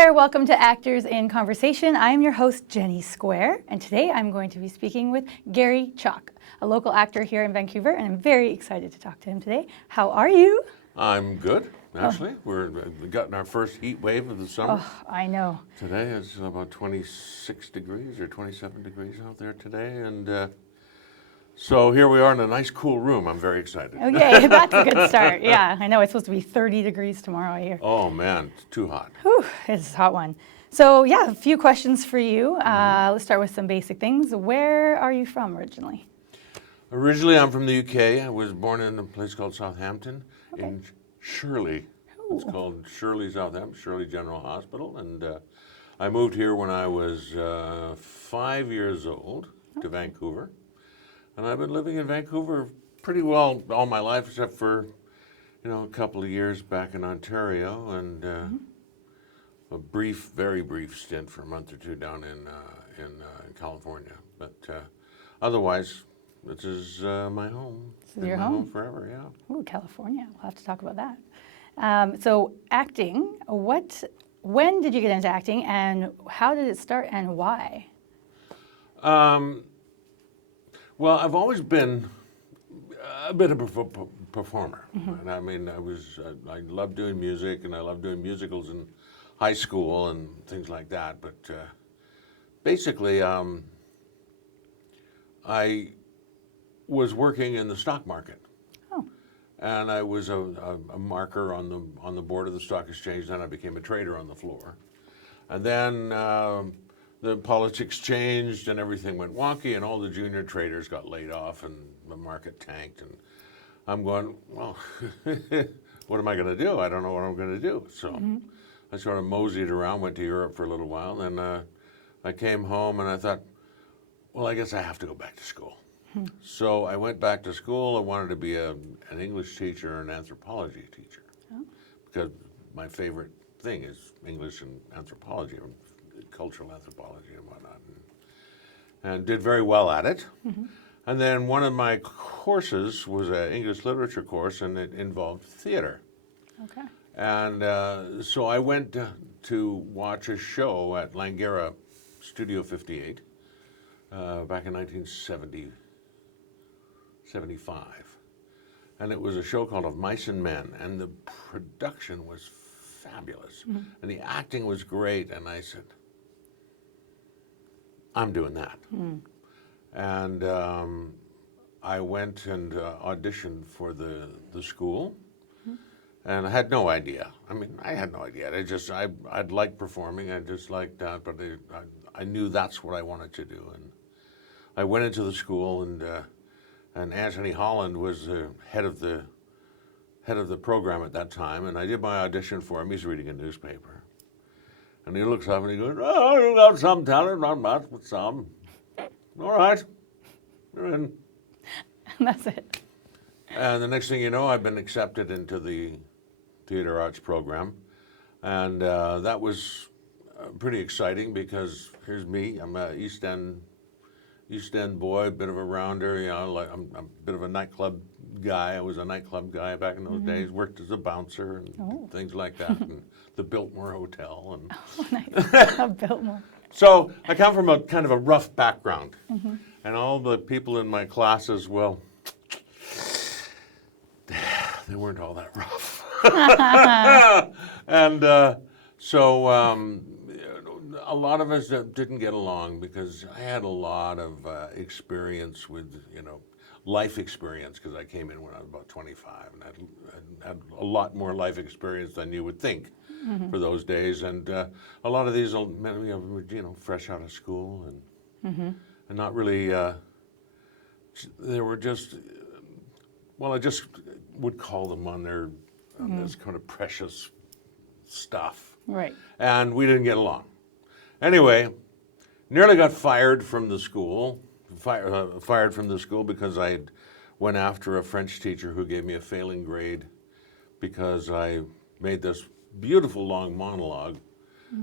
there, welcome to Actors in Conversation. I am your host, Jenni Squair, and today I'm going to be speaking with Garry Chalk, a local actor here in Vancouver, and I'm very excited to talk to him today. How are you? I'm good, actually. We've gotten our first heat wave of the summer. Oh, I know. Today is about 26 degrees or 27 degrees out there today, and so here we are in a nice cool room. I'm very excited. Okay, that's a good start. Yeah, I know it's supposed to be 30 degrees tomorrow here. Oh man, it's too hot. Whew, it's a hot one. So yeah, a few questions for you. Let's start with some basic things. Where are you from originally? Originally, I'm from the UK. I was born in a place called Southampton in Shirley. Ooh. It's called Shirley, Southampton, Shirley General Hospital, and I moved here when I was 5 years old to Vancouver. And I've been living in Vancouver pretty well all my life, except for, a couple of years back in Ontario and a very brief stint for a month or two down in California. But otherwise, this is my home. This is your home forever, yeah. Ooh, California. We'll have to talk about that. So acting, when did you get into acting and how did it start and why? Well, I've always been a bit of a performer. And I mean, I loved doing music and I loved doing musicals in high school and things like that. But basically, I was working in the stock market. Oh. And I was a marker on the board of the stock exchange. Then I became a trader on the floor. And then the politics changed and everything went wonky and all the junior traders got laid off and the market tanked. And I'm going, well, what am I going to do? I don't know what I'm going to do. So I sort of moseyed around, went to Europe for a little while. Then I came home and I thought, well, I guess I have to go back to school. So I went back to school. I wanted to be an English teacher or an anthropology teacher because my favorite thing is English and anthropology, cultural anthropology and whatnot, and did very well at it. And then one of my courses was an English literature course, and it involved theater. Okay. And so I went to watch a show at Langara Studio 58 back in 1975. And it was a show called Of Mice and Men, and the production was fabulous. And the acting was great, and I said, I'm doing that. And I went and auditioned for the school, and I had no idea. I mean, I had no idea. I'd liked performing. I just liked that, but I knew that's what I wanted to do. And I went into the school, and Anthony Holland was the head of the program at that time, and I did my audition for him. He's reading a newspaper. And he looks up and he goes, oh, you got some talent, not much, but some. All right, you're in. And that's it. And the next thing you know, I've been accepted into the theater arts program. And that was pretty exciting because here's me. I'm an East End boy, a bit of a rounder. I'm a bit of a nightclub guy. I was a nightclub guy back in those days. Worked as a bouncer and things like that, and the Biltmore Hotel. And Oh, nice. Biltmore. so I come from a kind of a rough background, and all the people in my classes, well, they weren't all that rough. And so a lot of us didn't get along because I had a lot of experience with, life experience because I came in when I was about 25 and I had a lot more life experience than you would think for those days. And a lot of these men were, fresh out of school and not really, they were just, well, I just would call them on this kind of precious stuff. Right. And we didn't get along. Anyway, nearly got fired from the school. Fired from the school because I went after a French teacher who gave me a failing grade because I made this beautiful long monologue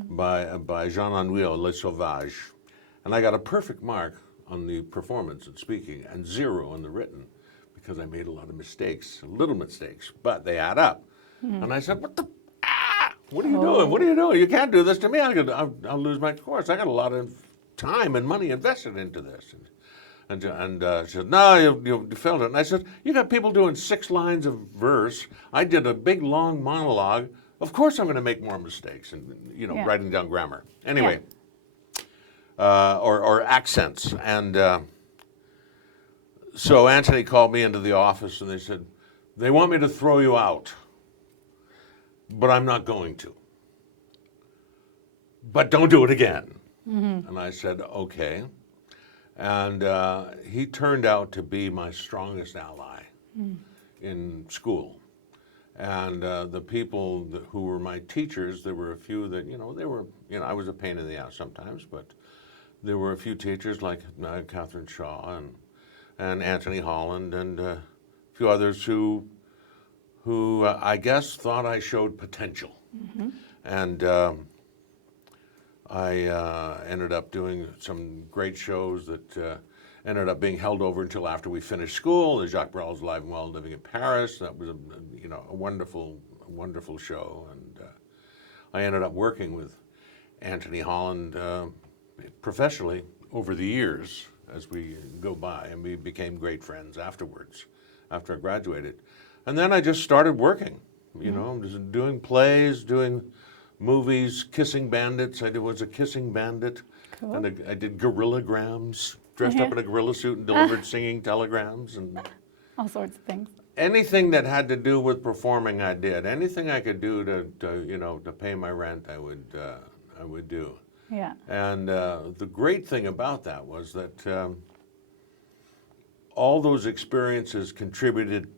by Jean-Louis Le Sauvage. And I got a perfect mark on the performance and speaking and 0 on the written because I made a lot of mistakes, little mistakes, but they add up. And I said, what the? What are you doing? What are you doing? You can't do this to me. I'll lose my course. I got a lot of time and money invested into this. And she said, no, you failed it. And I said, you got people doing 6 lines of verse. I did a big, long monologue. Of course I'm going to make more mistakes and, writing down grammar. Anyway, or accents. And so Anthony called me into the office and they said, they want me to throw you out, but I'm not going to. But don't do it again. Mm-hmm. And I said, okay. And he turned out to be my strongest ally in school. And the people who were my teachers, there were a few that, I was a pain in the ass sometimes, but there were a few teachers like Catherine Shaw and Anthony Holland and a few others who I guess thought I showed potential. Mm-hmm. And I ended up doing some great shows that ended up being held over until after we finished school. The Jacques Brel's Alive and Well Living in Paris. That was a wonderful show. And I ended up working with Anthony Holland professionally over the years as we go by, and we became great friends afterwards, after I graduated. And then I just started working, just doing plays, doing movies, kissing bandits. I was a kissing bandit. Cool. And I did gorillograms, dressed up in a gorilla suit and delivered singing telegrams and all sorts of things. Anything that had to do with performing, I did. Anything I could do to pay my rent, I would do. Yeah. And the great thing about that was that all those experiences contributed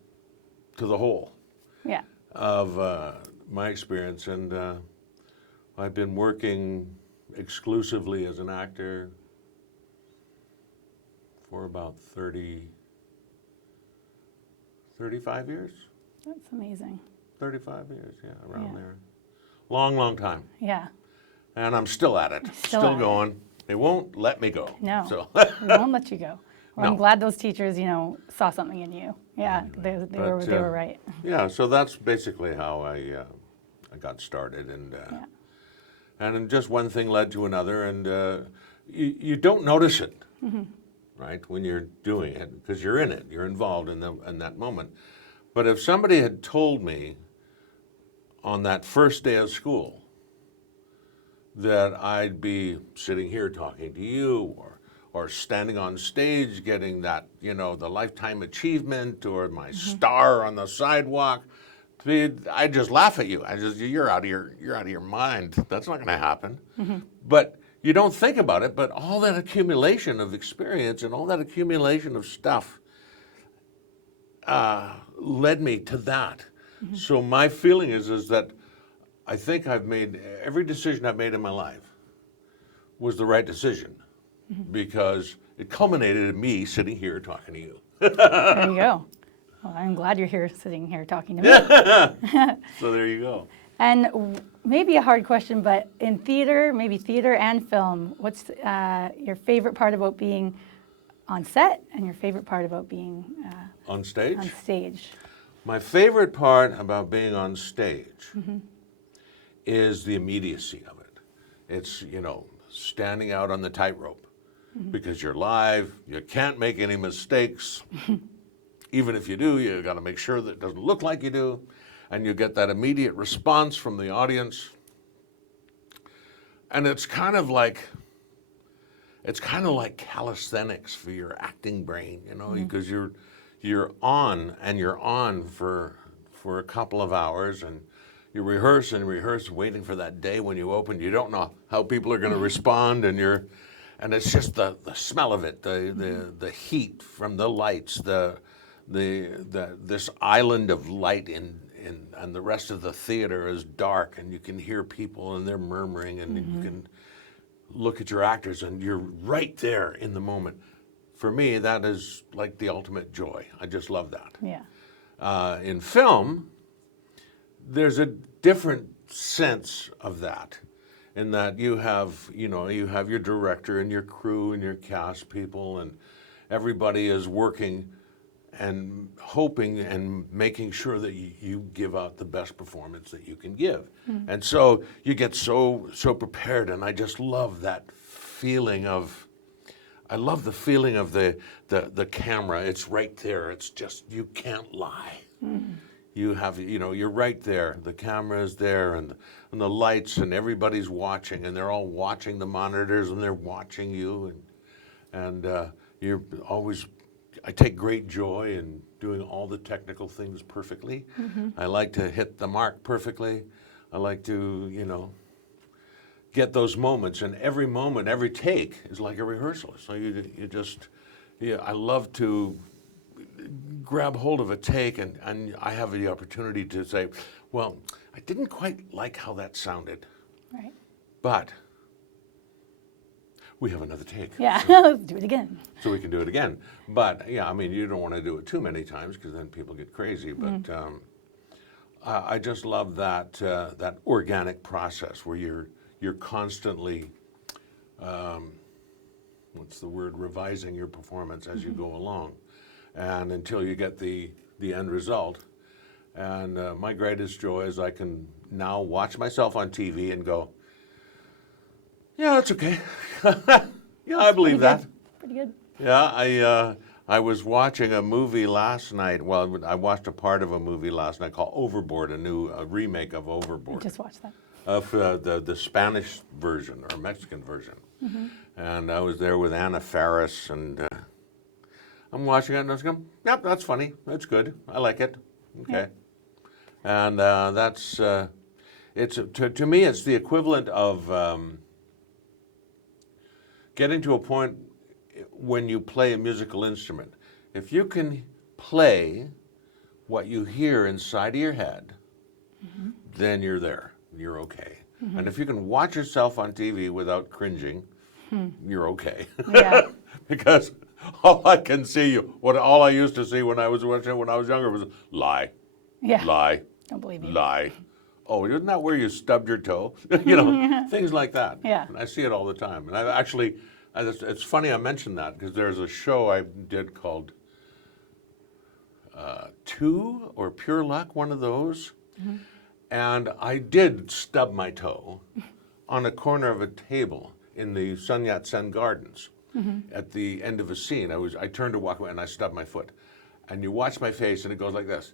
to the whole of my experience. And I've been working exclusively as an actor for about 35 years. That's amazing. 35 years, around there. Long time. Yeah. And I'm still at it, still going. They won't let me go. No, so. They won't let you go. Well, No. I'm glad those teachers, saw something in you. Yeah, they were right. Yeah, so that's basically how I got started, and then just one thing led to another, and you don't notice it, right, when you're doing it, because you're in it, you're involved in that moment. But if somebody had told me on that first day of school that I'd be sitting here talking to you, or standing on stage getting that, the lifetime achievement, or my star on the sidewalk, I'd just laugh at you. You're out of your mind. That's not going to happen. Mm-hmm. But you don't think about it. But all that accumulation of experience and all that accumulation of stuff led me to that. Mm-hmm. So my feeling is that I think every decision I've made in my life was the right decision, because it culminated in me sitting here talking to you. There you go. Well, I'm glad you're here sitting here talking to me. So there you go. And maybe a hard question, but in theater, maybe theater and film, what's your favorite part about being on set and your favorite part about being on stage? On stage. My favorite part about being on stage is the immediacy of it. It's, standing out on the tightrope, because you're live, you can't make any mistakes. Even if you do, you got to make sure that it doesn't look like you do, and you get that immediate response from the audience. And it's kind of like calisthenics for your acting brain, because you're on for a couple of hours, and you rehearse and rehearse, waiting for that day when you open. You don't know how people are going to respond, and it's just the smell of it, the heat from the lights, this island of light and the rest of the theater is dark, and you can hear people and they're murmuring, and you can look at your actors and you're right there in the moment. For me, that is like the ultimate joy. I just love that. Yeah. In film, there's a different sense of that, in that you have your director and your crew and your cast people, and everybody is working and hoping and making sure that you give out the best performance that you can give. And so you get so prepared, and I just love that feeling of, I love the feeling of the camera. It's right there. It's just, you can't lie. You have, you're right there. The camera is there, and the lights, and everybody's watching, and they're all watching the monitors, and they're watching you, and you're always. I take great joy in doing all the technical things perfectly. I like to hit the mark perfectly. I like to, get those moments, and every moment, every take is like a rehearsal. So I love to grab hold of a take, and I have the opportunity to say, well, I didn't quite like how that sounded, Right. but we have another take. Yeah, let's do it again. So we can do it again. But yeah, I mean, you don't want to do it too many times because then people get crazy. But I just love that organic process where you're constantly, what's the word, revising your performance as you go along, and until you get the end result. And my greatest joy is I can now watch myself on TV and go, yeah, that's okay. Yeah, I believe that. Pretty good. Yeah, I was watching a movie last night. Well, I watched a part of a movie last night called Overboard, a remake of Overboard. Just watch that. Of the Spanish version or Mexican version. And I was there with Anna Faris, and I'm watching it, and I was going, yep, that's funny. That's good. I like it. Okay. Yeah. And that's, to me, it's the equivalent of getting to a point when you play a musical instrument. If you can play what you hear inside of your head, then you're there. You're okay. And if you can watch yourself on TV without cringing, you're okay. Yeah. Because all I can see, all I used to see when I was watching when I was younger was lie, Yeah. lie, Don't believe you. lie. Oh, isn't that where you stubbed your toe? Things like that. Yeah. And I see it all the time. And I actually, it's funny I mentioned that because there's a show I did called Two or Pure Luck, one of those. And I did stub my toe on a corner of a table in the Sun Yat-sen Gardens at the end of a scene. I turned to walk away and I stubbed my foot. And you watch my face and it goes like this.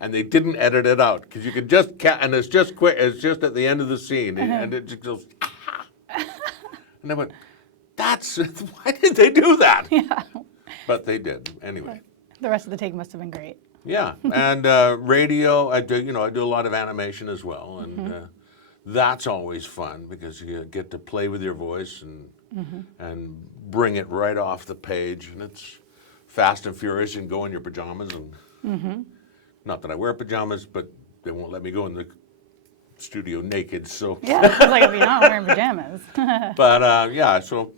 And they didn't edit it out because you could just and it's just quick. It's just at the end of the scene, and it just goes. And I went, why did they do that? Yeah. But they did anyway. The rest of the take must have been great. Yeah, and radio. I do a lot of animation as well, and that's always fun because you get to play with your voice and bring it right off the page, and it's fast and furious. And go in your pajamas and. Not that I wear pajamas, but they won't let me go in the studio naked. So Yeah, it's like if you're not wearing pajamas. but yeah, so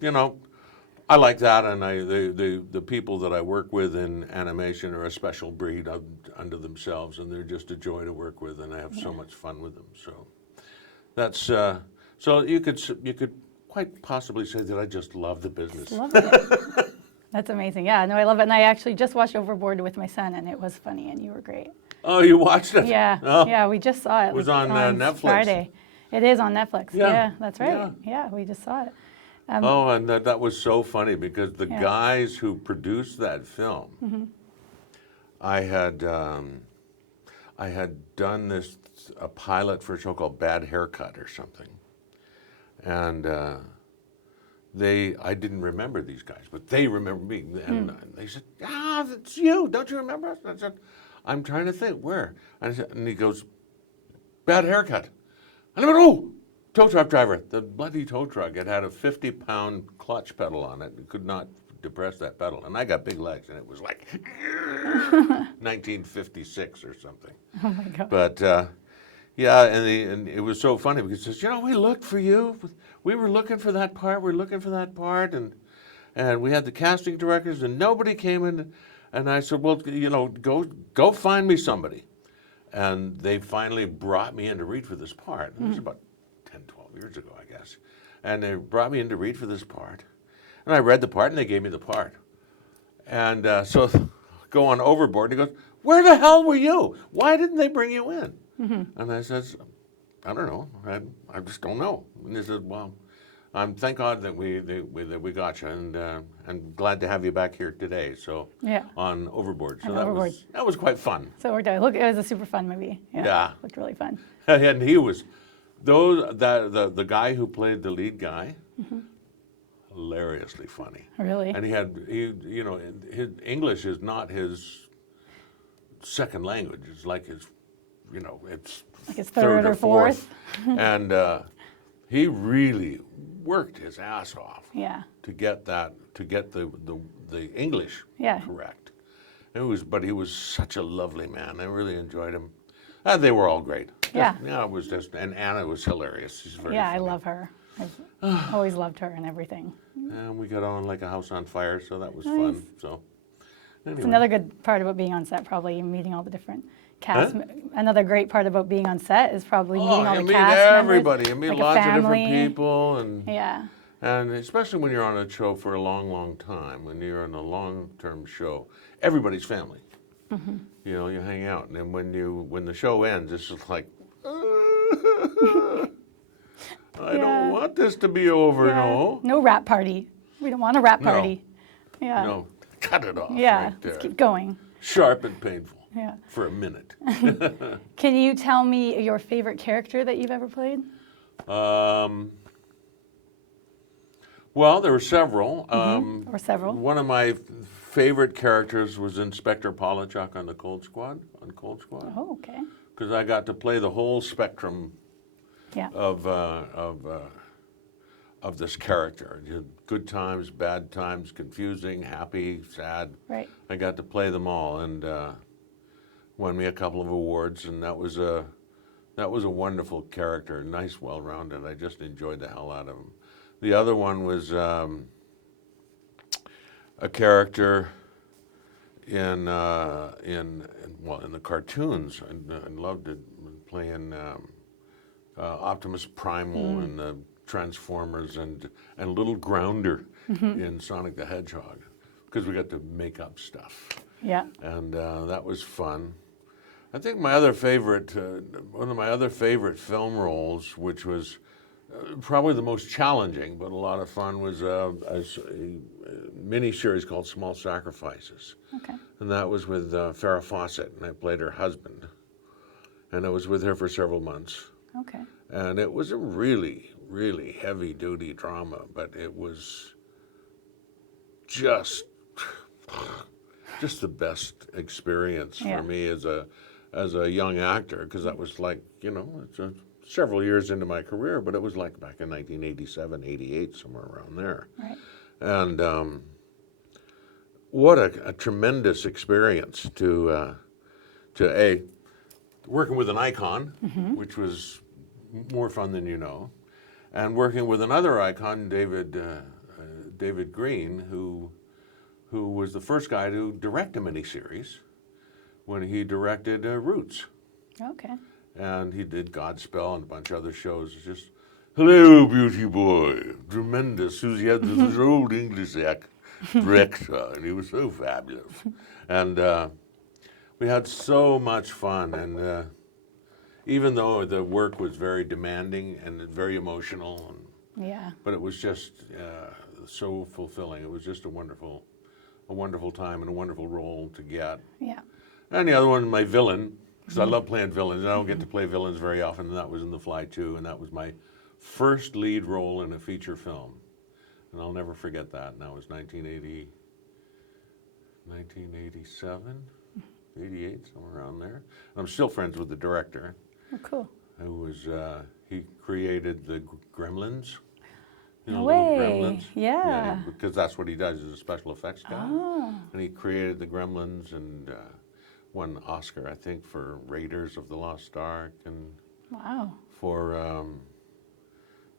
I like that, and the people that I work with in animation are a special breed unto themselves, and they're just a joy to work with, and I have so much fun with them. So that's so you could quite possibly say that I just love the business. Love it. That's amazing. Yeah, no, I love it. And I actually just watched Overboard with my son, and it was funny, and you were great. Oh, you watched it? Yeah, Oh. yeah, we just saw it. It was on Netflix. Friday. It is on Netflix. Yeah. Yeah, that's right. Yeah. Yeah, we just saw it. Oh, and that was so funny because the guys who produced that film, I had done a pilot for a show called Bad Haircut or something, and I didn't remember these guys, but they remember me, and they said, that's you, don't you remember us? I said, I'm trying to think, where? And he goes, Bad Haircut. And I went, oh, tow truck driver. The bloody tow truck, it had a 50-pound clutch pedal on it. It could not depress that pedal. And I got big legs, and it was like 1956 or something. Oh my God. But yeah, and it was so funny because he says, we looked for you. We were looking for that part. We were looking for that part, and we had the casting directors, and nobody came in. And I said, well, go find me somebody. And they finally brought me in to read for this part. It was about 10, 12 years ago, I guess. And they brought me in to read for this part. And I read the part, and they gave me the part. And so go on overboard. And he goes, "Where the hell were you? Why didn't they bring you in?" And I says, "I don't know. I just don't know." And he said, "Well, thank God that we got you, and glad to have you back here today." So Yeah. on Overboard. So On that Overboard. was quite fun. So it worked out. Look, it was a super fun movie. Yeah. Looked really fun. And he was the guy who played the lead guy, hilariously funny. Really? And his English is not his second language. It's like his, it's Like his third or fourth. And he really worked his ass off Yeah. to get the English Yeah. correct. But he was such a lovely man. I really enjoyed him. They were all great. Yeah. Yeah, it was just, and Anna was hilarious. She's very Yeah, I funny. love her. I've always loved her and everything. And we got on like a house on fire, so that was Nice. fun. So, It's anyway. another good part about being on set, probably meeting all the different cast. Another great part about being on set is probably meeting all you the meet cast everybody. You members. meet like a lots of different family. people, and Yeah. especially when you're on a show for a long, long time. When you're on a long-term show, everybody's family. Mm-hmm. You hang out, and then when the show ends, it's just like, I don't want this to be over. Yeah. No, No rap party. We don't want a rap No. party. Yeah. no, cut it off. Yeah. right there. Let's keep going. Sharp and painful. Yeah. For a minute. Can you tell me your favorite character that you've ever played? Well, there were several. Or several? One of my favorite characters was Inspector Polachuk on Cold Squad. Oh, okay. Because I got to play the whole spectrum Yeah. of this character. Good times, bad times, confusing, happy, sad. Right. I got to play them all, and won me a couple of awards, and that was a wonderful character, nice, well-rounded. I just enjoyed the hell out of him. The other one was a character in the cartoons. I loved it, playing Optimus Primal in the Transformers, and Little Grounder in Sonic the Hedgehog, because we got to make up stuff, Yeah. and that was fun. I think one of my other favorite film roles, which was probably the most challenging but a lot of fun, was a mini-series called Small Sacrifices. Okay. And that was with Farrah Fawcett, and I played her husband. And I was with her for several months. Okay. And it was a really, really heavy-duty drama, but it was just the best experience Yeah. for me as a young actor, because that was like, several years into my career, but it was like back in 1987, 88, somewhere around there. Right. And what a tremendous experience to working with an icon, which was more fun than you know, and working with another icon, David Green, who was the first guy to direct a miniseries when he directed Roots. Okay. And he did Godspell and a bunch of other shows. It's just, hello, beauty boy. Tremendous. Susie had this old English director, and he was so fabulous. And we had so much fun. And even though the work was very demanding and very emotional, Yeah. but it was just so fulfilling. It was just a wonderful time and a wonderful role to get. Yeah. And the other one, my villain, because I love playing villains. I don't get to play villains very often, and that was in The Fly 2, and that was my first lead role in a feature film. And I'll never forget that. And that was 1987, 88, somewhere around there. And I'm still friends with the director, Oh, cool. who was, he created the Gremlins. No little way. Gremlins. Yeah. Because that's what he does, he's a special effects guy. Oh. And he created the Gremlins and won Oscar, I think, for Raiders of the Lost Ark, and Wow. for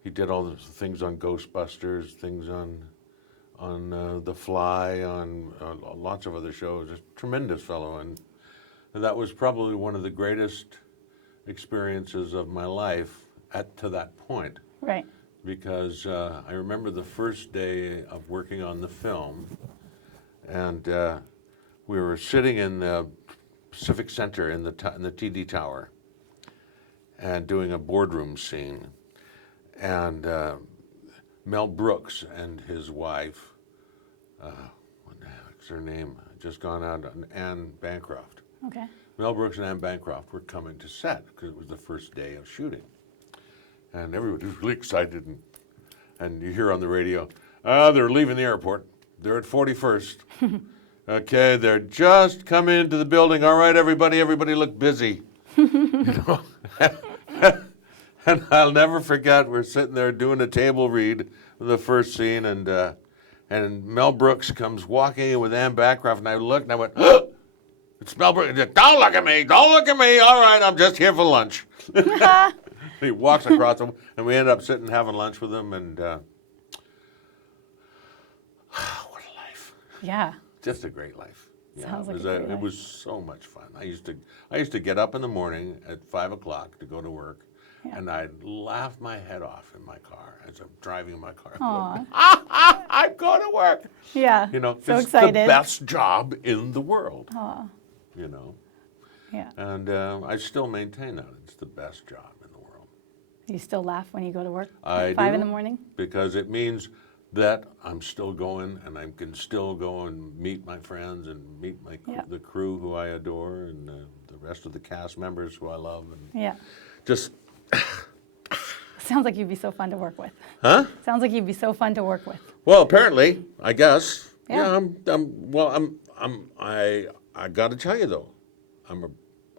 he did all the things on Ghostbusters, things on The Fly, on lots of other shows. A tremendous fellow, and that was probably one of the greatest experiences of my life to that point. Right. Because I remember the first day of working on the film, and we were sitting in the Pacific Center in the TD Tower and doing a boardroom scene, and Mel Brooks and his wife, what the heck's her name? Just gone out, Anne Bancroft. Okay. Mel Brooks and Anne Bancroft were coming to set because it was the first day of shooting. And everybody was really excited, and you hear on the radio, they're leaving the airport. They're at 41st. Okay, they're just coming into the building. All right, everybody look busy. You know? And I'll never forget, we're sitting there doing a table read of the first scene, and Mel Brooks comes walking in with Anne Bancroft, and I looked and I went, oh, it's Mel Brooks. Don't look at me, don't look at me. All right, I'm just here for lunch. He walks across them, and we ended up sitting and having lunch with him, and what a life. Yeah. Just a great life. Sounds like it was, a great life. It was so much fun. I used to get up in the morning at 5 o'clock to go to work, and I'd laugh my head off in my car as I'm driving my car. I'm going to work. Yeah. You know, so it's excited. the best job in the world. You know. Yeah. And I still maintain that it's the best job in the world. You still laugh when you go to work I at 5 do, in the morning? Because it means that I'm still going, and I can still go and meet my friends and meet the crew who I adore, and the rest of the cast members who I love, and Yeah. just. Sounds like you'd be so fun to work with. Huh? Sounds like you'd be so fun to work with. Well, apparently, I guess. Yeah. I got to tell you though,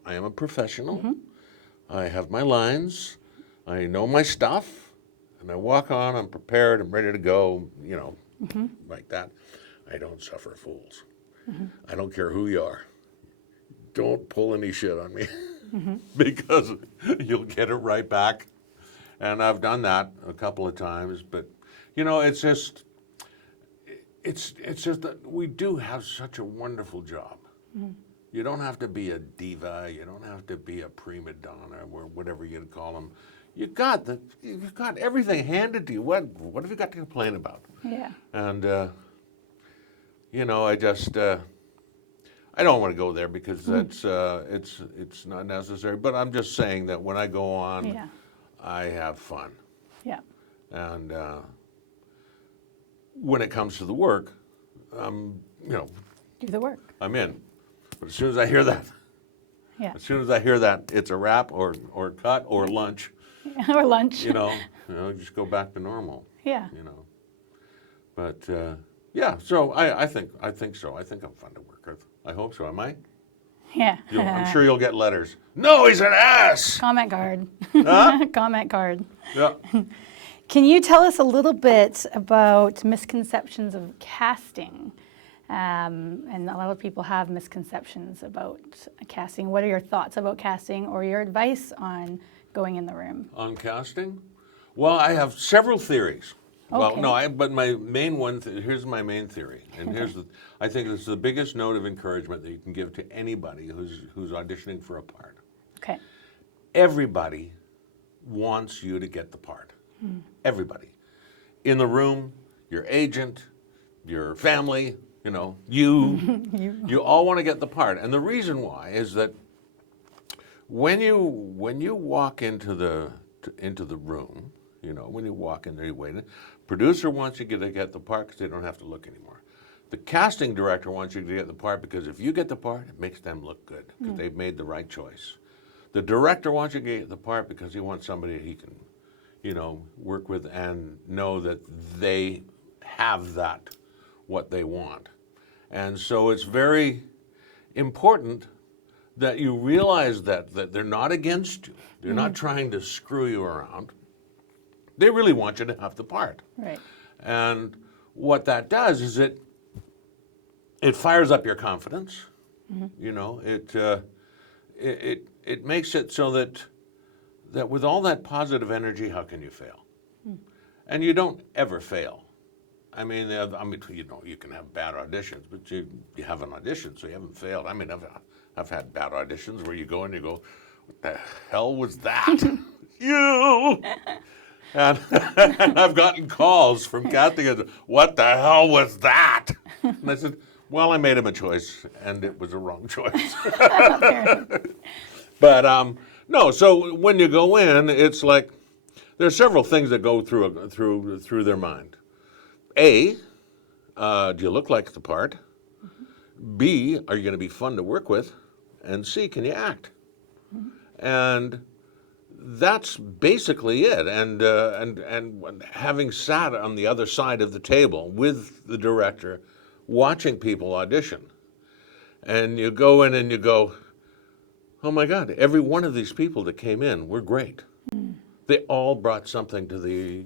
I am a professional. I have my lines. I know my stuff, and I walk on. I'm prepared. I'm ready to go. You know, like that. I don't suffer fools. I don't care who you are. Don't pull any shit on me, because you'll get it right back. And I've done that a couple of times, but you know, it's just that we do have such a wonderful job. You don't have to be a diva. You don't have to be a prima donna, or whatever you'd call them. You've got everything handed to you. What have you got to complain about? Yeah. And you know, I don't want to go there because it's not necessary. But I'm just saying that when I go on, I have fun. Yeah. And when it comes to the work, you know, Do the work. I'm in. But as soon as I hear that, it's a wrap or cut or lunch. Or lunch. You know, just go back to normal. Yeah. You know. But yeah, so I think so. I think I'm fun to work with. I hope so. Am I? Yeah. I'm sure you'll get letters. No, he's an ass. Comment card. Huh? Comment card. Yeah. Can you tell us a little bit about misconceptions of casting? And a lot of people have misconceptions about casting. What are your thoughts about casting, or your advice on going in the room? On casting? Well, I have several theories. Well, Okay. no, but my main one, here's my main theory. And I think this is the biggest note of encouragement that you can give to anybody who's auditioning for a part. Okay. Everybody wants you to get the part. Everybody. In the room, your agent, your family, you know, you all want to get the part. And the reason why is that when you walk into the room, you know, when you walk in there, you wait. Producer wants you to get the part because they don't have to look anymore. The casting director wants you to get the part because if you get the part, it makes them look good because they've made the right choice. The director wants you to get the part because he wants somebody he can, you know, work with and know that they have what they want. And so it's very important that you realize that they're not against you. They're not trying to screw you around. They really want you to have the part. Right. And what that does is it fires up your confidence. You know, it makes it so that with all that positive energy, how can you fail? And you don't ever fail. I mean, you know, you can have bad auditions, but you haven't auditioned, so you haven't failed. I mean, I've had bad auditions where you go and you go, what the hell was that? You! And I've gotten calls from casting, what the hell was that? And I said, Well, I made him a choice, and it was a wrong choice. Fair enough. But no, so when you go in, it's like there's several things that go through their mind. A, do you look like the part? B, are you going to be fun to work with? And C, can you act? And that's basically it. And having sat on the other side of the table with the director, watching people audition, and you go in and you go, oh my God, every one of these people that came in were great. They all brought something to the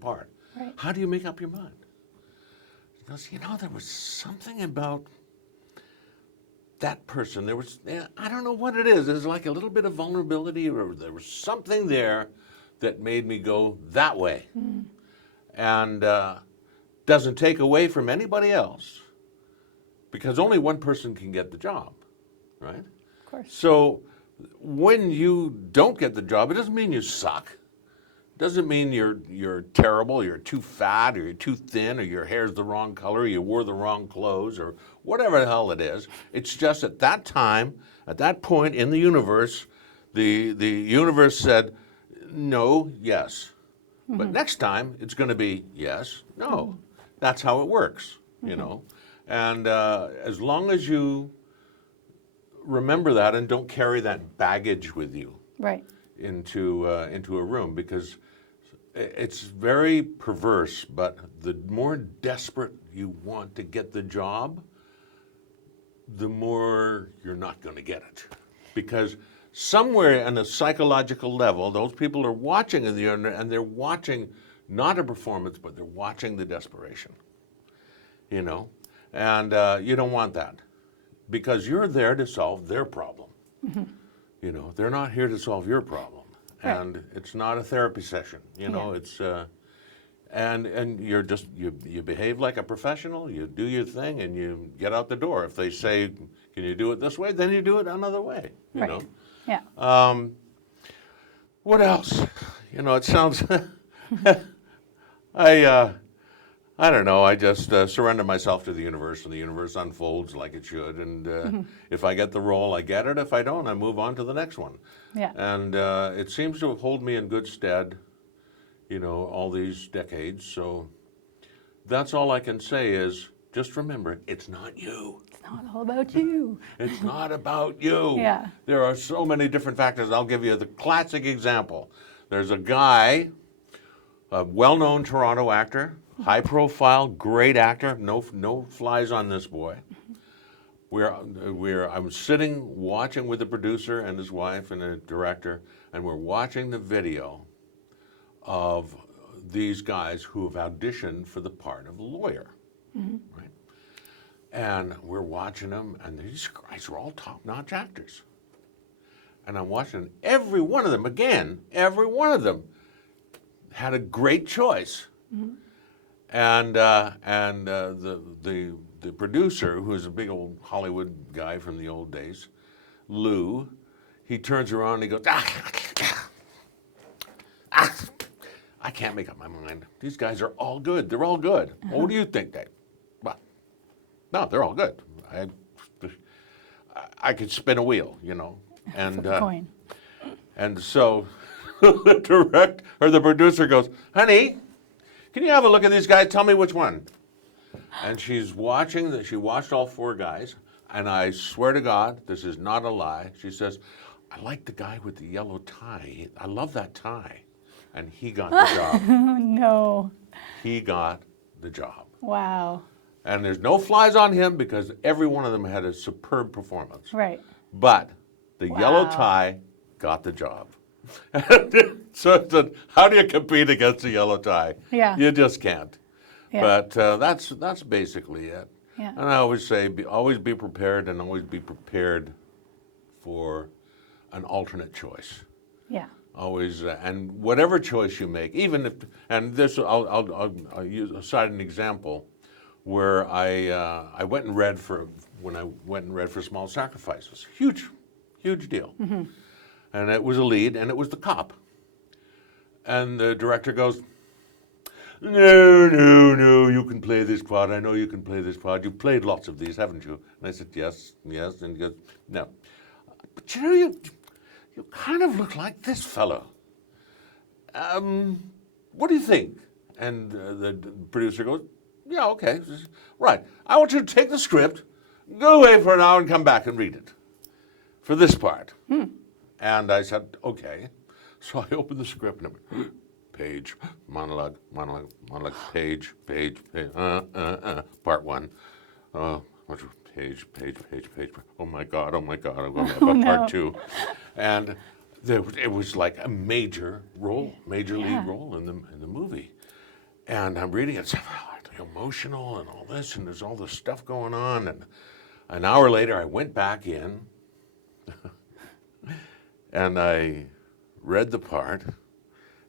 part. Right. How do you make up your mind? Because, there was something about that person. There was, I don't know what it is. There's like a little bit of vulnerability, or there was something there that made me go that way. And doesn't take away from anybody else, because only one person can get the job, right? Of course. So when you don't get the job, it doesn't mean you suck. Doesn't mean you're terrible, you're too fat, or you're too thin, or your hair's the wrong color, or you wore the wrong clothes, or whatever the hell it is. It's just at that time, at that point in the universe, the universe said, no, yes. But next time, it's going to be yes, no. That's how it works, And as long as you remember that and don't carry that baggage with you, Right. into a room, because it's very perverse, but the more desperate you want to get the job, the more you're not going to get it. Because somewhere on a psychological level, those people are watching and they're watching not a performance, but they're watching the desperation, And you don't want that, because you're there to solve their problem. They're not here to solve your problem. Right. And it's not a therapy session, it's and you're just you behave like a professional, you do your thing, and you get out the door. If they say, can you do it this way, then you do it another way, Right. Yeah. What else? It sounds I don't know. I just surrender myself to the universe, and the universe unfolds like it should. And if I get the role, I get it. If I don't, I move on to the next one. Yeah. And it seems to hold me in good stead, all these decades. So that's all I can say is just remember, it's not you. It's not all about you. It's not about you. Yeah. There are so many different factors. I'll give you the classic example. There's a guy, a well-known Toronto actor, high profile, great actor, no flies on this boy. I'm sitting watching with the producer and his wife and the director, and we're watching the video of these guys who have auditioned for the part of a lawyer, right? And we're watching them, and these guys are all top-notch actors. And I'm watching every one of them, every one of them had a great choice. And the producer, who's a big old Hollywood guy from the old days, Lou, he turns around and he goes, I can't make up my mind. These guys are all good. They're all good. Well, what do you think, Dave? Well, no, they're all good. I could spin a wheel, and Flip a coin. and so the producer goes, honey, can you have a look at these guys? Tell me which one. And she watched all four guys, and I swear to God, this is not a lie. She says, I like the guy with the yellow tie. I love that tie. And he got the job. Oh, no. He got the job. Wow. And there's no flies on him, because every one of them had a superb performance. Right. But the yellow tie got the job. So how do you compete against the yellow tie? Yeah. You just can't. Yeah. But that's basically it. Yeah. And I always say, always be prepared, and always be prepared for an alternate choice. Yeah. Always, and whatever choice you make, even if, and this, I'll cite an example where I went and read for Small Sacrifices. Huge deal. And it was a lead, and it was the cop. And the director goes, no, no, no, you can play this part. I know you can play this part. You've played lots of these, haven't you? And I said, yes, yes. And he goes, no. But you know, you kind of look like this fellow. What do you think? And the producer goes, yeah, okay. Right. I want you to take the script, go away for an hour and come back and read it for this part. And I said, okay. So I opened the script and I went, page, monologue, monologue, monologue, page, page, page, part one. Page, page, page, page. Oh my God, I'm going to have a part two. And it was like a major lead role in the movie. And I'm reading it, it's emotional and all this, and there's all this stuff going on. And an hour later, I went back in and I read the part,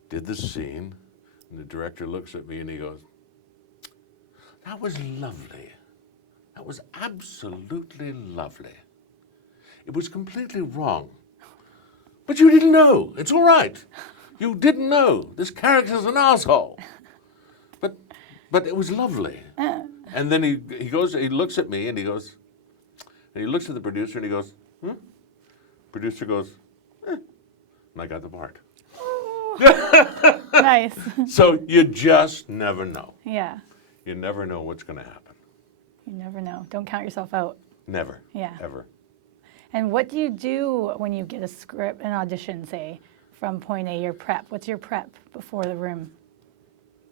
did the scene, and the director looks at me and he goes, that was lovely. That was absolutely lovely. It was completely wrong. But you didn't know. It's all right. You didn't know. This character's an asshole. But it was lovely. And then he goes, he looks at me and he goes, and he looks at the producer and he goes, Producer goes, and I got the part. Nice. So you just never know. Yeah. You never know what's going to happen. You never know. Don't count yourself out. Never. Yeah. Ever. And what do you do when you get a script, an audition, say, from point A, your prep? What's your prep before the room?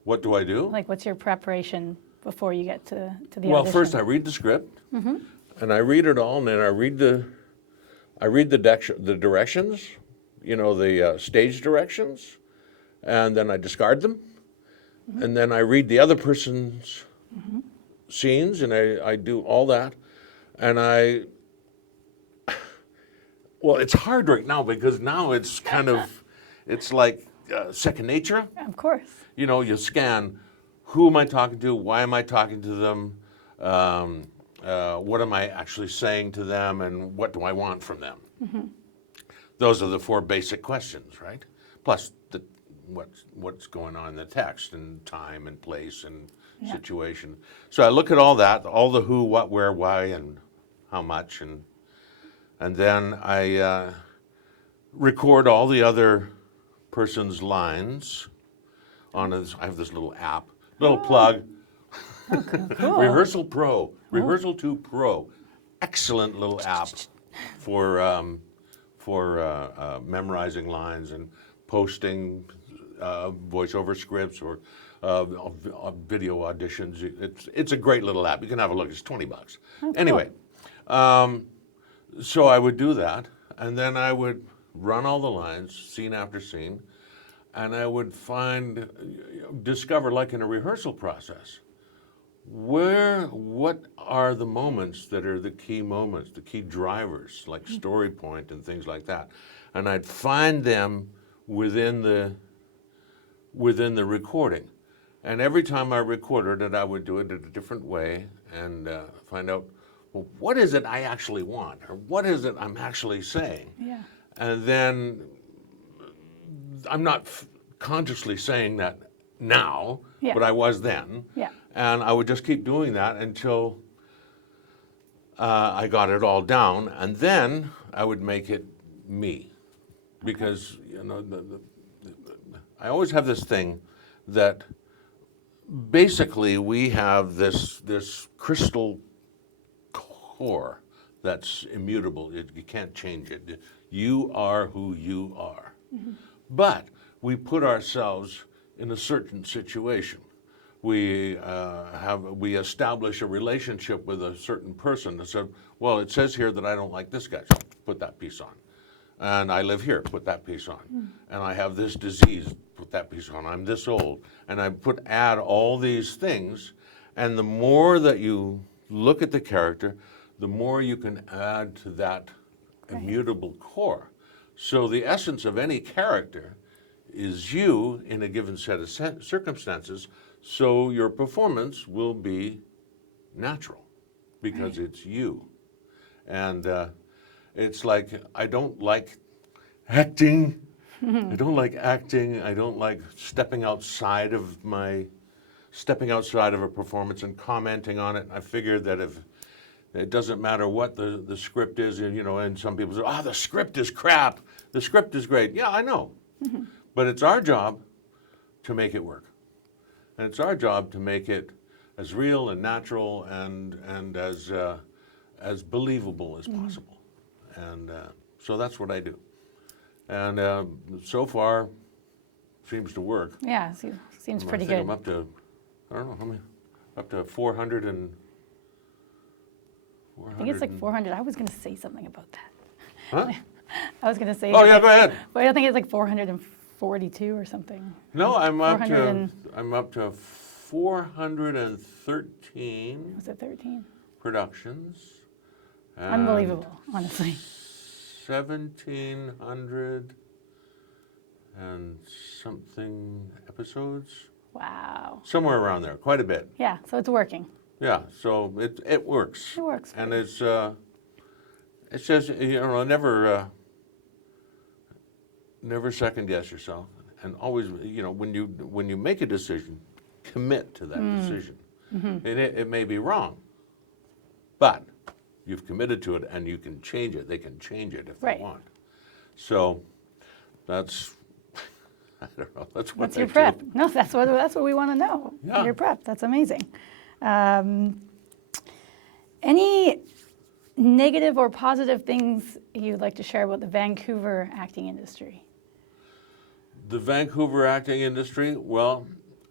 What do I do? Like, what's your preparation before you get to the audition? Well, first I read the script, and I read it all, and then I read the directions, you know, the stage directions, and then I discard them, and then I read the other person's scenes, and I do all that, and well, it's hard right now because now it's kind of, it's like second nature. Of course. You know, you scan, who am I talking to? Why am I talking to them? What am I actually saying to them? And what do I want from them? Those are the four basic questions, right? Plus what's going on in the text and time and place and situation. So I look at all that, all the who, what, where, why, and how much, and then I record all the other person's lines on this. I have this little app, little plug. Cool. Rehearsal Pro, Rehearsal 2 Pro, excellent little app for memorizing lines and posting voiceover scripts or video auditions. It's a great little app. You can have a look. It's $20. Cool. Anyway, so I would do that, and then I would run all the lines, scene after scene, and I would discover, like in a rehearsal process, what are the moments that are the key moments, the key drivers, like story point and things like that. And I'd find them within the recording. And every time I recorded it, I would do it in a different way and find out, well, what is it I actually want? Or what is it I'm actually saying? Yeah. And then I'm not consciously saying that now, but I was then. Yeah. And I would just keep doing that until I got it all down. And then I would make it me. Because, you know, I always have this thing that basically we have this crystal core that's immutable. You can't change it. You are who you are. But we put ourselves in a certain situation. We establish a relationship with a certain person that said, well, it says here that I don't like this guy, so put that piece on. And I live here, put that piece on. And I have this disease, put that piece on. I'm this old. And I add all these things, and the more that you look at the character, the more you can add to that immutable core. So the essence of any character is you in a given set of circumstances, so your performance will be natural because it's you. And it's like, I don't like acting. I don't like acting. I don't like stepping outside of my stepping outside of a performance and commenting on it. I figured that if it doesn't matter what the script is, and some people say, the script is crap. The script is great. Yeah, I know. But it's our job to make it work. And it's our job to make it as real and natural and as believable as possible. And so that's what I do. And so far, seems to work. Yeah, seems pretty I think good. I'm up to, I don't know how many, up to 400 and. I think it's like 400. I was going to say something about that. Huh? I was going to say. Oh yeah, go ahead. But I think it's like 442 or something. No, I'm up 400 to and- I'm up to 413 Was it 13? productions. and Unbelievable, honestly. 1,700 and something episodes, Wow. somewhere around there, quite a bit. Yeah, so it's working. Yeah, so it works. It works. And it's just never second guess yourself, and always when you make a decision, commit to that decision. And it may be wrong, but you've committed to it, and you can change it. They can change it if Right. they want. So that's I don't know. That's what What's your I prep? do. No, that's what we want to know. Yeah. Your prep. That's amazing. Any negative or positive things you'd like to share about the Vancouver acting industry? The Vancouver acting industry, well,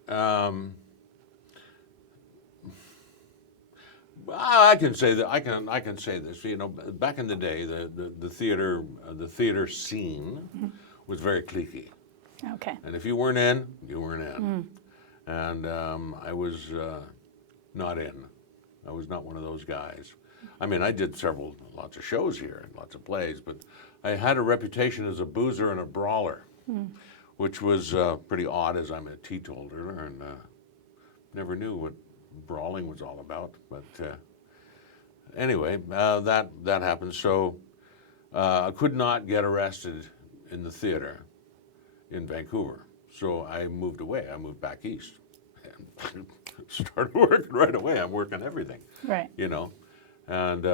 I can say that I can say this. Back in the day, the theater scene was very cliquey, Okay. and if you weren't in, you weren't in. And I was not in. I was not one of those guys. I mean, I did lots of shows here and lots of plays, but I had a reputation as a boozer and a brawler, which was pretty odd, as I'm a teetotaler and never knew what brawling was all about. But anyway, that happened. So I could not get arrested in the theater in Vancouver. So I moved away. I moved back east and started working right away. I'm working everything, Right. And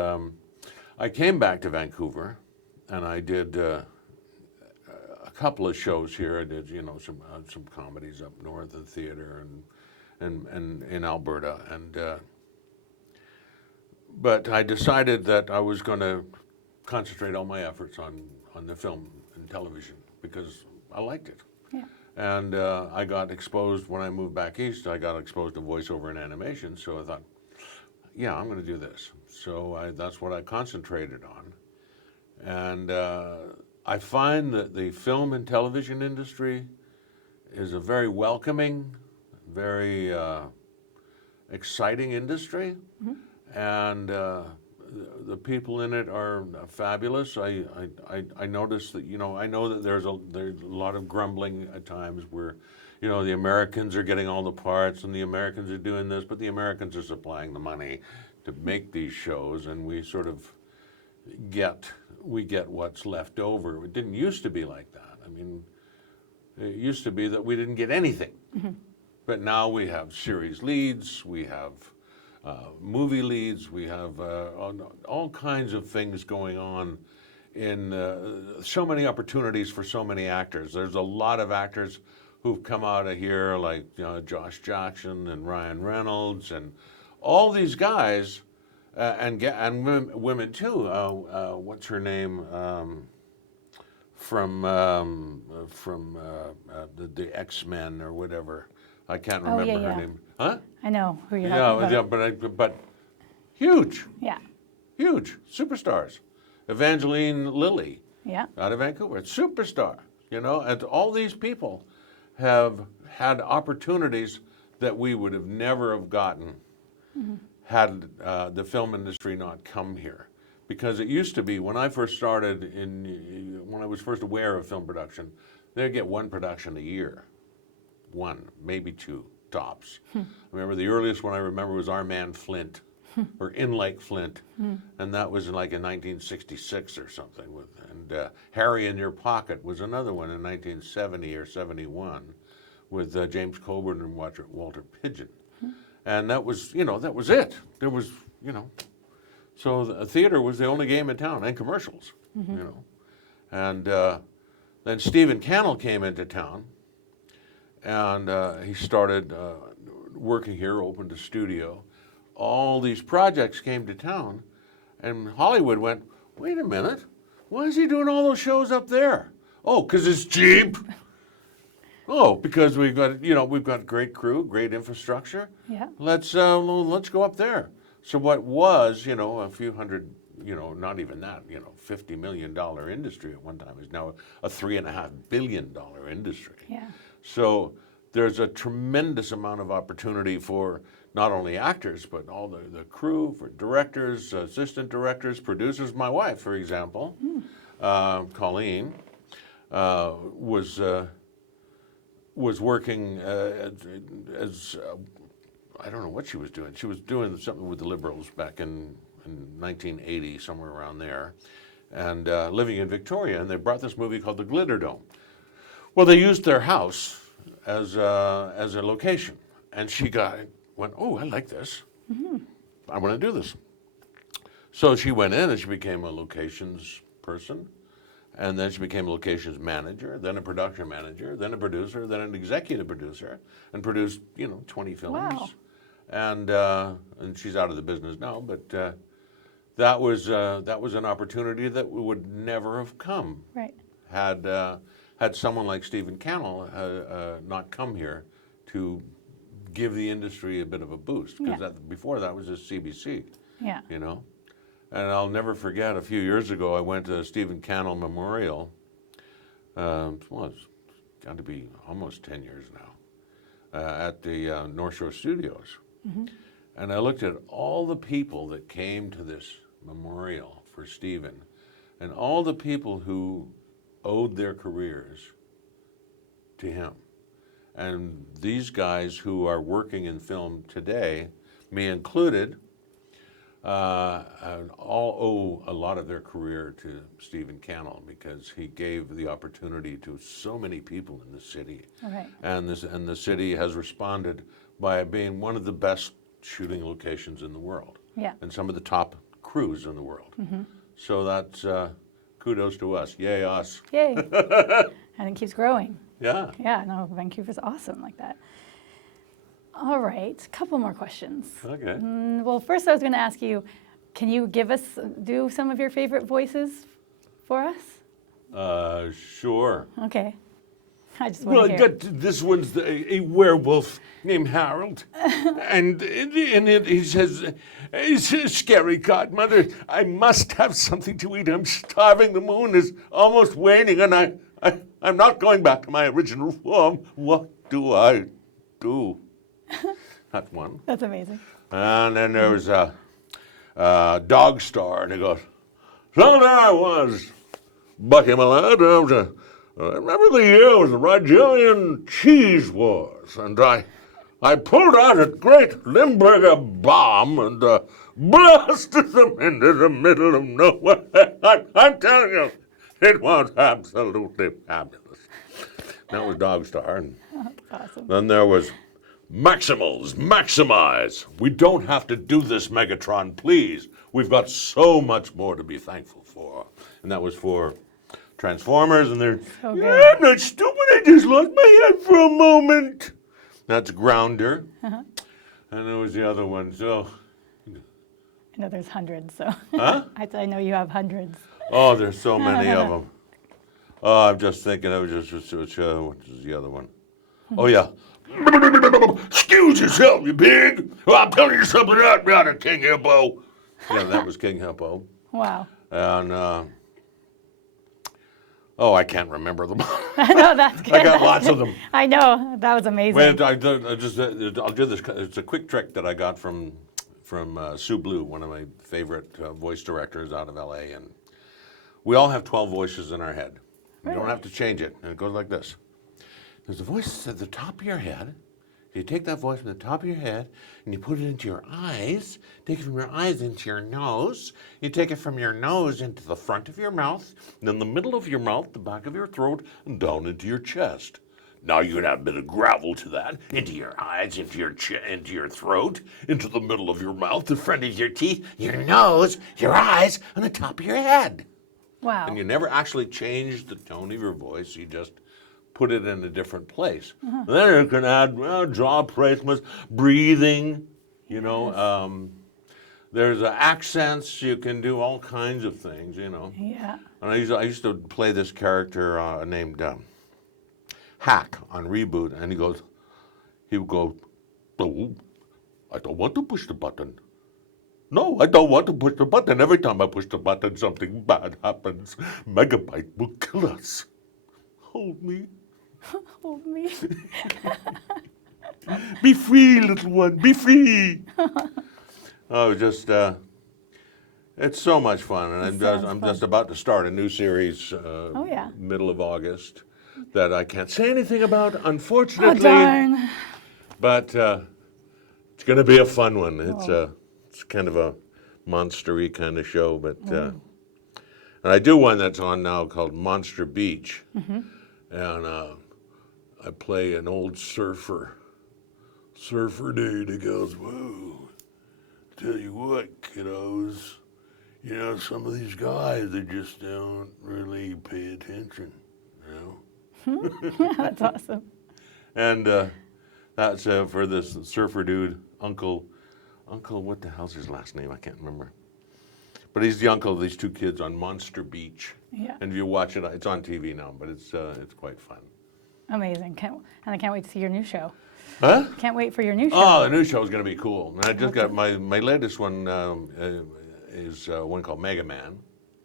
I came back to Vancouver, and I did a couple of shows here. I did, some comedies up north in theater and in Alberta, but I decided that I was going to concentrate all my efforts on the film and television because I liked it. Yeah. And I got exposed when I moved back east. I got exposed to voiceover and animation, so I thought, yeah, I'm going to do this. So that's what I concentrated on. And I find that the film and television industry is a very welcoming, very exciting industry, and the people in it are fabulous. I noticed that I know that there's a lot of grumbling at times where the Americans are getting all the parts and the Americans are doing this, but the Americans are supplying the money to make these shows, and we sort of get what's left over. It didn't used to be like that. I mean, it used to be that we didn't get anything, but now we have series leads, we have movie leads, we have all kinds of things going on in so many opportunities for so many actors. There's a lot of actors who've come out of here, like Josh Jackson and Ryan Reynolds and all these guys, and women too. What's her name from the X-Men or whatever? I can't remember her name. Huh? I know who you're talking about. Yeah, but huge, Yeah. huge superstars. Evangeline Lilly Yeah. out of Vancouver, it's superstar. And all these people have had opportunities that we would have never have gotten had the film industry not come here. Because it used to be, when I first started, when I was first aware of film production, they'd get one production a year. One, maybe two, tops. I remember the earliest one I remember was Our Man Flint, or In Like Flint, and that was like in 1966 or something. And Harry in Your Pocket was another one in 1970 or 71, with James Coburn and Walter Pidgeon. And that was, that was it. There was, so the theater was the only game in town, and commercials, And then Stephen Cannell came into town, and he started working here, opened a studio. All these projects came to town, and Hollywood went, wait a minute, why is he doing all those shows up there? Oh, because it's cheap. Oh, because we've got great crew, great infrastructure. Yeah. Let's go up there. So what was, a few hundred, not even that, $50 million industry at one time is now a $3.5 billion industry. Yeah. So there's a tremendous amount of opportunity for not only actors, but all the crew, for directors, assistant directors, producers. My wife, for example, Colleen, was working as I don't know what she was doing. She was doing something with the Liberals back in 1980, somewhere around there, and living in Victoria. And they brought this movie called The Glitter Dome. Well, they used their house as a location, and she went, oh, I like this. I want to do this. So she went in and she became a locations person. And then she became a locations manager, then a production manager, then a producer, then an executive producer, and produced, 20 films. Wow. And she's out of the business now, but that was an opportunity that would never have come Right. had someone like Stephen Cannell not come here to give the industry a bit of a boost. Because before that was just CBC. Yeah. And I'll never forget, a few years ago, I went to Stephen Cannell Memorial. It's got to be almost 10 years now, at the North Shore Studios. And I looked at all the people that came to this memorial for Stephen, and all the people who owed their careers to him. And these guys who are working in film today, me included, all owe a lot of their career to Stephen Cannell, because he gave the opportunity to so many people in the city. Okay. And the city has responded by being one of the best shooting locations in the world. Yeah. And some of the top crews in the world. So that's kudos to us. Yay, us. Yay. And it keeps growing. Yeah. Yeah, no, Vancouver's awesome like that. All right, a couple more questions. Okay. Well, first I was going to ask you, can you do some of your favorite voices for us? Sure. Okay. I just Well, want to hear. this one's a werewolf named Harold, and he says, "Scary godmother, I must have something to eat. I'm starving. The moon is almost waning, and I'm not going back to my original form. What do I do?" That's one. That's amazing. And then there was a Dog Star, and he goes, "So there I was, Bucky my lad. I remember the year was the Rigelian Cheese Wars, and I pulled out a great Limburger bomb and blasted them into the middle of nowhere. I'm telling you, it was absolutely fabulous." That was Dog Star. And Awesome. then there was Maximals, maximize. We don't have to do this, Megatron, please. We've got so much more to be thankful for. And that was for Transformers, and they're, So good. "Yeah, I'm not stupid, I just lost my head for a moment." That's Grounder. And there was the other one, so. I know there's hundreds, so. Huh? I know you have hundreds. Oh, there's so many of them. Oh, I'm just thinking of what is the other one? Oh, yeah. "Excuse yourself, you pig. I'm telling you something out of King Hippo." Yeah, that was King Hippo. Wow. And, I can't remember them. I know, that's good. I got lots of them. I know, that was amazing. Wait, I'll do this. It's a quick trick that I got from Sue Blue, one of my favorite voice directors out of LA. And we all have 12 voices in our head. You don't have to change it. And it goes like this. There's a voice at the top of your head. You take that voice from the top of your head and you put it into your eyes. Take it from your eyes into your nose. You take it from your nose into the front of your mouth, and then the middle of your mouth, the back of your throat, and down into your chest. Now you're gonna add a bit of gravel to that, into your eyes, into your into your throat, into the middle of your mouth, the front of your teeth, your nose, your eyes, and the top of your head. Wow. And you never actually change the tone of your voice. You just put it in a different place. And then you can add jaw placements, breathing, you know. There's accents. You can do all kinds of things, you know. Yeah. And I used to play this character named Hack on Reboot, and he would go, "Oh, I don't want to push the button. No, I don't want to push the button. Every time I push the button, something bad happens. Megabyte will kill us. Hold me. Hold me. Be free, little one. Be free." Oh, just it's so much fun, and I'm just about to start a new series. Oh, yeah. Middle of August, that I can't say anything about, Oh, unfortunately. darn. But it's going to be a fun one. It's kind of a monster-y kind of show, but and I do one that's on now called Monster Beach, and I play an old surfer dude who goes, "Whoa, tell you what, kiddos, you know, some of these guys, they just don't really pay attention, you know?" That's awesome. And that's for this surfer dude, Uncle, what the hell's his last name? I can't remember. But he's the uncle of these two kids on Monster Beach. Yeah. And if you watch it, it's on TV now, but it's quite fun. Amazing. And I can't wait to see your new show. Huh? Can't wait for your new show. Oh, the new show is going to be cool. And I just got my latest one is one called Mega Man,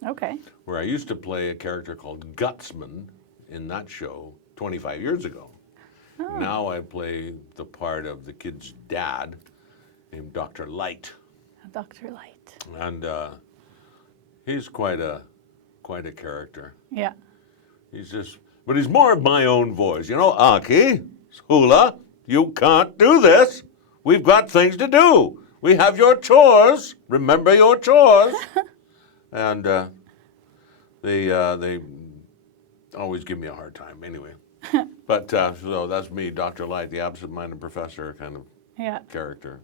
Okay. where I used to play a character called Gutsman in that show 25 years ago. Oh. Now I play the part of the kid's dad named Dr. Light. Dr. Light. And he's quite a character. Yeah. But he's more of my own voice. You know, Aki, Hula, you can't do this. We've got things to do. We have your chores. Remember your chores. And they always give me a hard time anyway. But so that's me, Dr. Light, the absent-minded professor kind of Yeah. character.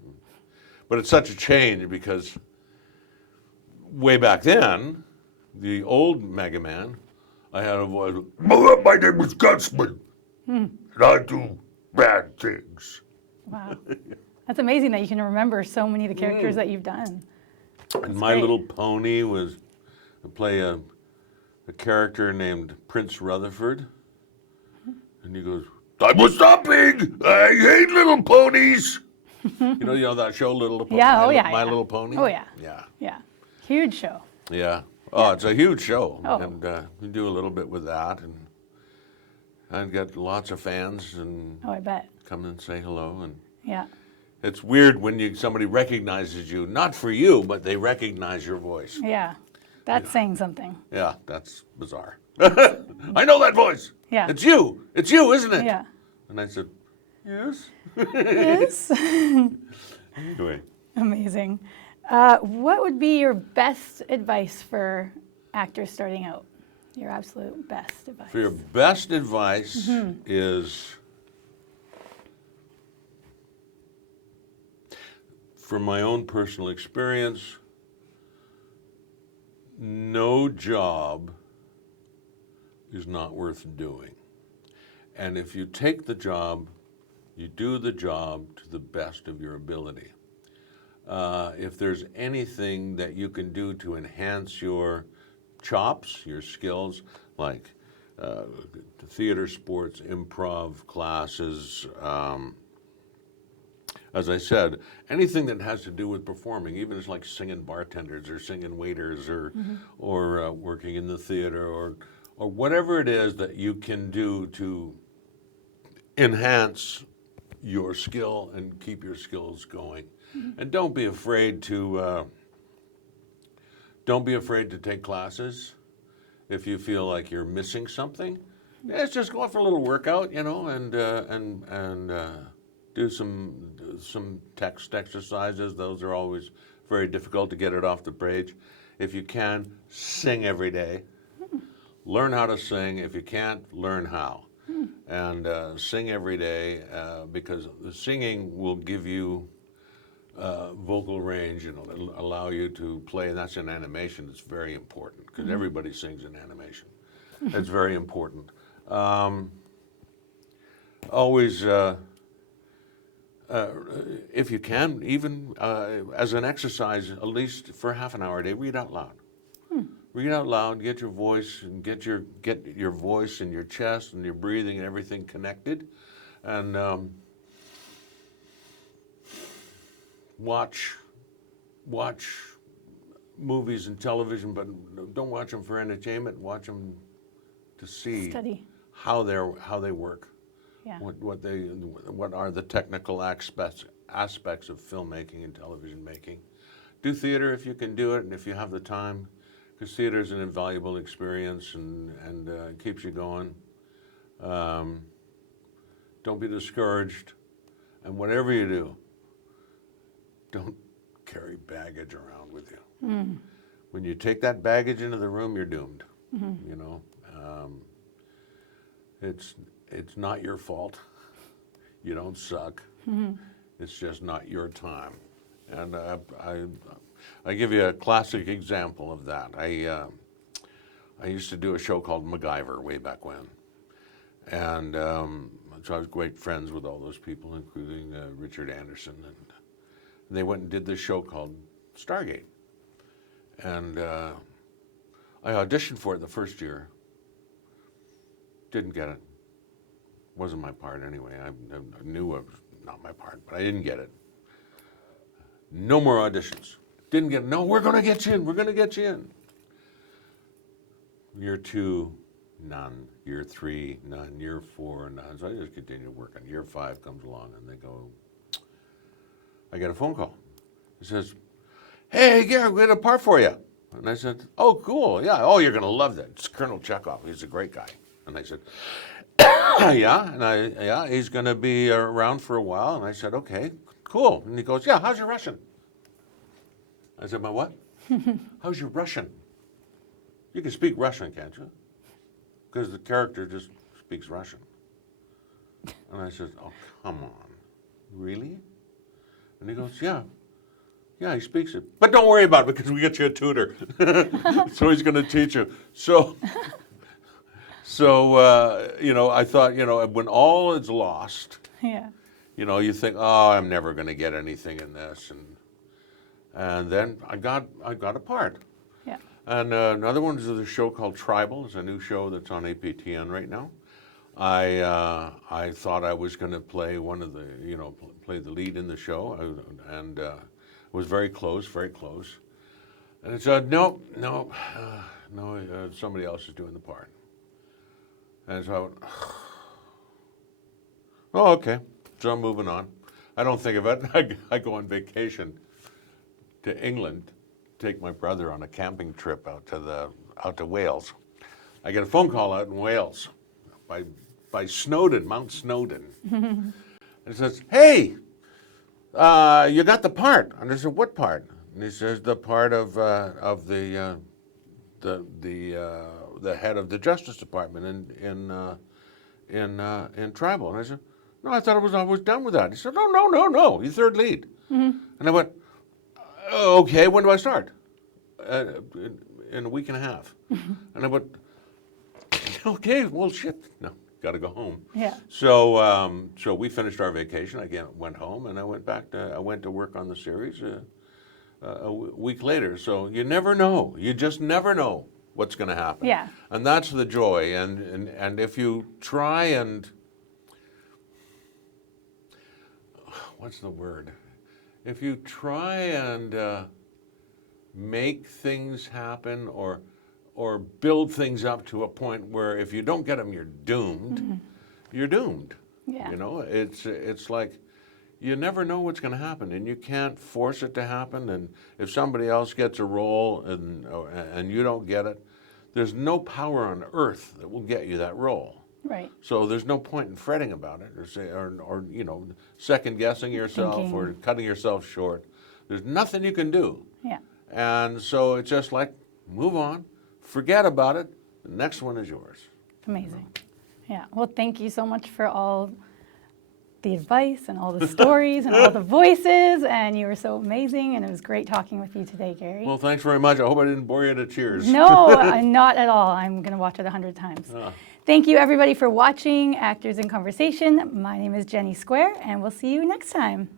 But it's such a change because way back then, the old Mega Man, I had a voice, "My name is Gutsman, and I do bad things." Wow. That's amazing that you can remember so many of the characters that you've done. And My great. Little Pony was, I play a character named Prince Rutherford, and he goes, "I was stopping! I hate little ponies!" You know that show, Little Pony? Yeah, oh yeah. My yeah. Little Pony? Oh yeah. Yeah. Yeah. Huge show. Yeah. Oh, it's a huge show. Oh. And we do a little bit with that. And I've got lots of fans and Oh, I bet. come and say hello. And Yeah. it's weird when somebody recognizes you, not for you, but they recognize your voice. Yeah. That's saying something. Yeah, that's bizarre. I know that voice. Yeah. It's you, isn't it? Yeah. And I said, yes. Yes. Anyway, Amazing. What would be your best advice for actors starting out? Your absolute best advice. for your best advice is, from my own personal experience, no job is not worth doing. And if you take the job, you do the job to the best of your ability. If there's anything that you can do to enhance your chops, your skills, like theater, sports, improv classes, as I said, anything that has to do with performing, even as like singing bartenders or singing waiters or working in the theater or whatever it is that you can do to enhance your skill and keep your skills going. And don't be afraid to take classes if you feel like you're missing something. It's just go out for a little workout, and do some text exercises. Those are always very difficult to get it off the page. If you can, sing every day. Learn how to sing. If you can't, learn how. and sing every day because the singing will give you vocal range and it'll allow you to play. And that's in animation. It's very important because everybody sings in animation. It's very important. Always, if you can, even as an exercise, at least for half an hour a day, read out loud. Read out loud, get your voice and get your voice and your chest and your breathing and everything connected, and watch movies and television, but don't watch them for entertainment. Watch them to see Study. how they work. Yeah. What are the technical aspects of filmmaking and television making. Do theater if you can do it and if you have the time, because theater is an invaluable experience and keeps you going. Don't be discouraged, and whatever you do, don't carry baggage around with you. When you take that baggage into the room, you're doomed. You know, it's not your fault. You don't suck. It's just not your time. And I give you a classic example of that. I used to do a show called MacGyver way back when, and so I was great friends with all those people, including Richard Anderson, and they went and did this show called Stargate. And I auditioned for it the first year. Didn't get it. Wasn't my part anyway. I knew it was not my part, but I didn't get it. No more auditions. Didn't get it. No, we're going to get you in. We're going to get you in. Year 2, none. Year 3, none. Year 4, none. So I just continued working. Year 5 comes along and they go, I get a phone call. It says, hey, Garry, we got a part for you. And I said, oh, cool. Yeah. Oh, you're going to love that. It's Colonel Chekhov. He's a great guy. And I said, yeah, he's going to be around for a while. And I said, okay, cool. And he goes, yeah, how's your Russian? I said, my what? How's your Russian? You can speak Russian, can't you? Because the character just speaks Russian. And I said, oh, come on. Really? And he goes, yeah, he speaks it. But don't worry about it because we get you a tutor. So he's going to teach you. So you know, I thought, you know, when all is lost, you know, you think, oh, I'm never going to get anything in this. And then I got a part. Yeah. And another one is a show called Tribal. It's a new show that's on APTN right now. I thought I was going to play one of the, you know, play the lead in the show, and was very close. And it said, no, somebody else is doing the part. And so I went, oh, okay. So I'm moving on. I don't think of it. I go on vacation to England, take my brother on a camping trip out to Wales. I get a phone call out in Wales by Snowdon, Mount Snowdon. And it says, hey, you got the part. And I said, what part? And he says, the part of the head of the Justice Department in Tribal. And I said, no, I thought I was done with that. He said, no, you're third lead. And I went, okay, when do I start? In a week and a half. And I went, okay, well, shit, no, got to go home. Yeah. So we finished our vacation. I went home, and I went to work on the series a week later. So you never know. You just never know what's going to happen. Yeah. And that's the joy. And if you try and, what's the word? If you try and make things happen or build things up to a point where if you don't get them, you're doomed. You're doomed. Yeah. You know, it's like you never know what's going to happen, and you can't force it to happen. And if somebody else gets a role and you don't get it, there's no power on earth that will get you that role. Right. So there's no point in fretting about it or you know, second guessing yourself or cutting yourself short. There's nothing you can do. Yeah. And so it's just like, move on, forget about it. The next one is yours. Amazing. Yeah. Well, thank you so much for all the advice and all the stories and all the voices. And you were so amazing. And it was great talking with you today, Garry. Well, thanks very much. I hope I didn't bore you to tears. No, not at all. I'm going to watch it 100 times. Thank you, everybody, for watching Actors in Conversation. My name is Jenni Squair, and we'll see you next time.